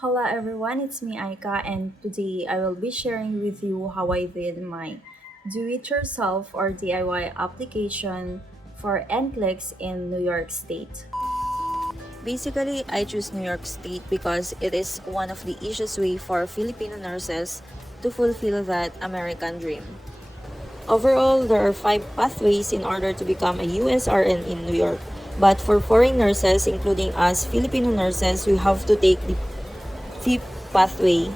Hello everyone, it's me Aika, and today I will be sharing with you how I did my do-it-yourself or DIY application for NCLEX in New York State. Basically, I choose New York State because it is one of the easiest way for Filipino nurses to fulfill that American dream. Overall, there are 5 pathways in order to become a USRN in New York. But for foreign nurses, including us Filipino nurses, we have to take the fifth pathway.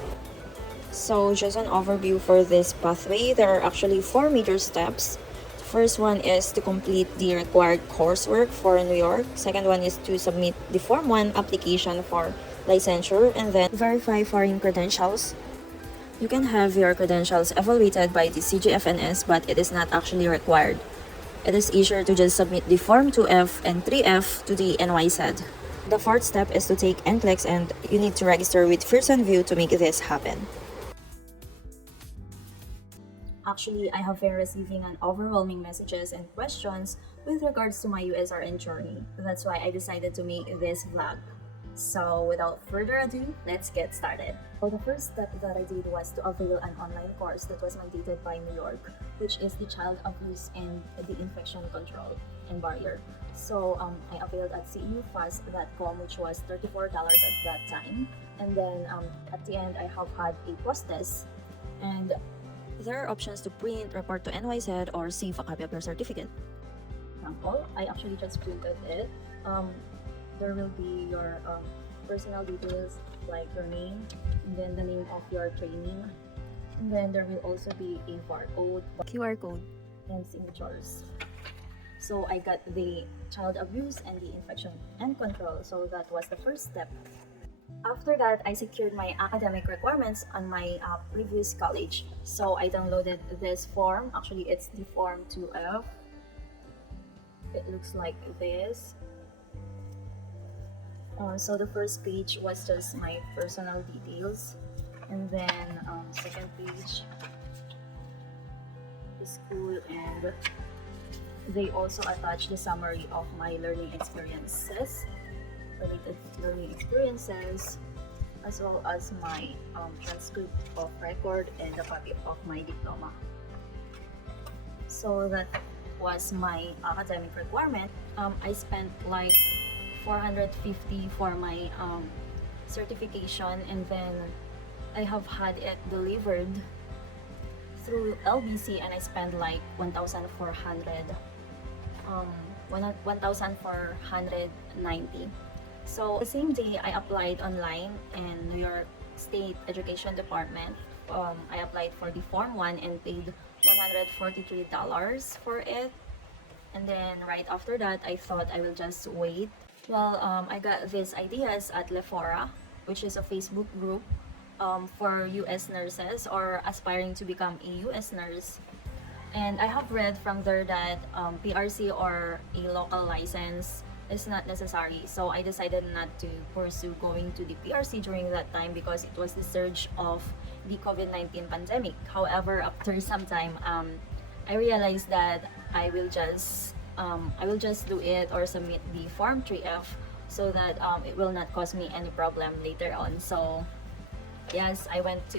So just an overview for this pathway, there are actually 4 major steps. The first one is to complete the required coursework for New York. Second one is to submit the Form 1 application for licensure and then verify foreign credentials. You can have your credentials evaluated by the CGFNS, but it is not actually required. It is easier to just submit the Form 2F and 3F to the NYSED. The fourth step is to take NCLEX, and you need to register with First View to make this happen. Actually, I have been receiving an overwhelming messages and questions with regards to my USRN journey. That's why I decided to make this vlog. So without further ado, let's get started. So the first step that I did was to avail an online course that was mandated by New York, which is the Child Abuse and the Infection Control and Barrier. So I availed at ceufast.com, which was $34 at that time. And then at the end, I have had a post test, and there are options to print, report to NYZ, or save a copy of your certificate. Example, I actually just printed it. There will be your personal details like your name and then the name of your training. And then there will also be a barcode, QR code, and signatures. So I got the child abuse and the infection and control. So that was the first step. After that, I secured my academic requirements on my previous college. So I downloaded this form. Actually, it's the Form 2F. It looks like this. So the first page was just my personal details. And then second page, the school, and they also attached the summary of my learning experiences, related learning experiences, as well as my transcript of record and a copy of my diploma. So that was my academic requirement. I spent like $450 for my certification, and then I have had it delivered through LBC, and I spent like 1,490. So the same day, I applied online in New York State Education Department. I applied for the Form 1 and paid $143 for it. And then right after that, I thought I will just wait. Well, I got these ideas at Lefora, which is a Facebook group for US nurses or aspiring to become a US nurse. And I have read from there that PRC or a local license is not necessary. So I decided not to pursue going to the PRC during that time because it was the surge of the COVID-19 pandemic. However, after some time, I realized that I will just do it or submit the Form 3F so that it will not cause me any problem later on. So yes, I went to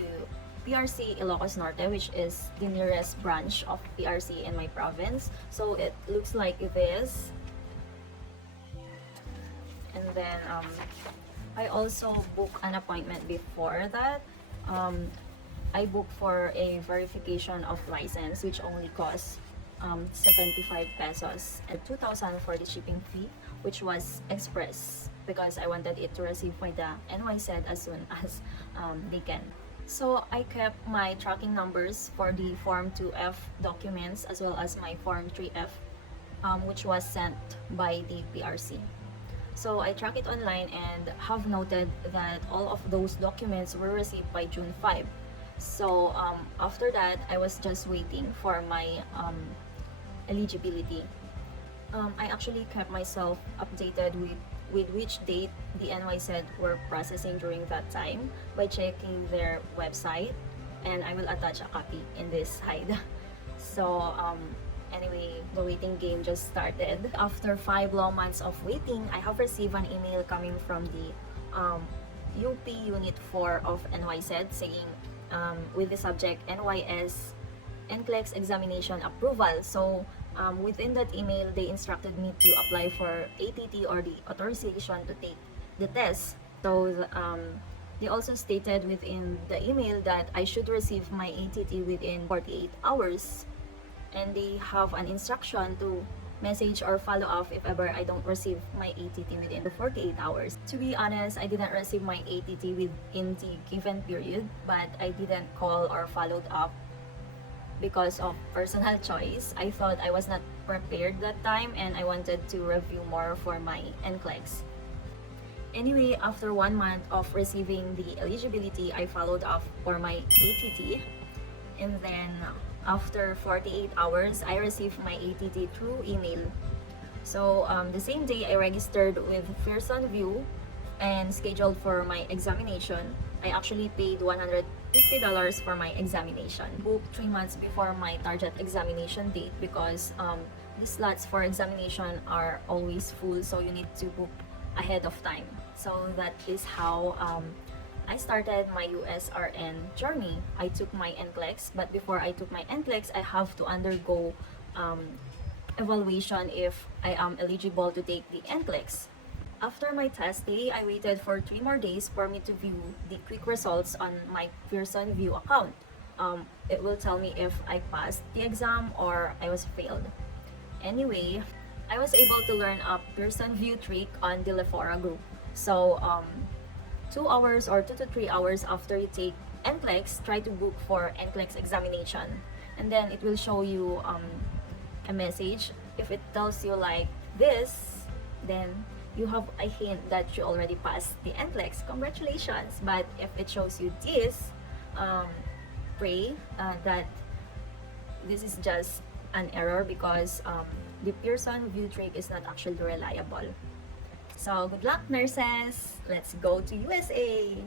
PRC Ilocos Norte, which is the nearest branch of PRC in my province. So it looks like this. And then I also booked an appointment before that. I booked for a verification of license, which only costs 75 pesos and 2,000 for the shipping fee, which was express because I wanted it to receive by the NYZ as soon as they can. So I kept my tracking numbers for the Form 2F documents as well as my Form 3F, which was sent by the PRC. So I track it online and have noted that all of those documents were received by June 5. So after that, I was just waiting for my eligibility. I actually kept myself updated with which date the NYZ were processing during that time by checking their website, and I will attach a copy in this slide. So anyway, the waiting game just started. After 5 long months of waiting, I have received an email coming from the UP Unit 4 of NYCED saying with the subject NYS NCLEX examination approval. So within that email, they instructed me to apply for ATT or the authorization to take the test. So they also stated within the email that I should receive my ATT within 48 hours. And they have an instruction to message or follow up if ever I don't receive my ATT within the 48 hours. To be honest, I didn't receive my ATT within the given period, but I didn't call or followed up because of personal choice. I thought I was not prepared that time and I wanted to review more for my NCLEX. Anyway, after 1 month of receiving the eligibility, I followed up for my ATT, and then after 48 hours, I received my ATT through email. So the same day, I registered with Pearson View and scheduled for my examination. I actually paid $150 for my examination. Booked 3 months before my target examination date because the slots for examination are always full, so you need to book ahead of time. So that is how I started my USRN journey. I took my NCLEX, but before I took my NCLEX, I have to undergo evaluation if I am eligible to take the NCLEX. After my test day, I waited for 3 more days for me to view the quick results on my Pearson View account. It will tell me if I passed the exam or I was failed. Anyway, I was able to learn a Pearson View trick on the Lefora group. So 2 hours or 2 to 3 hours after you take NCLEX, try to book for NCLEX examination, and then it will show you a message. If it tells you like this, then you have a hint that you already passed the NCLEX. Congratulations! But if it shows you this, pray that this is just an error because the Pearson View trick is not actually reliable. So good luck, nurses! Let's go to USA!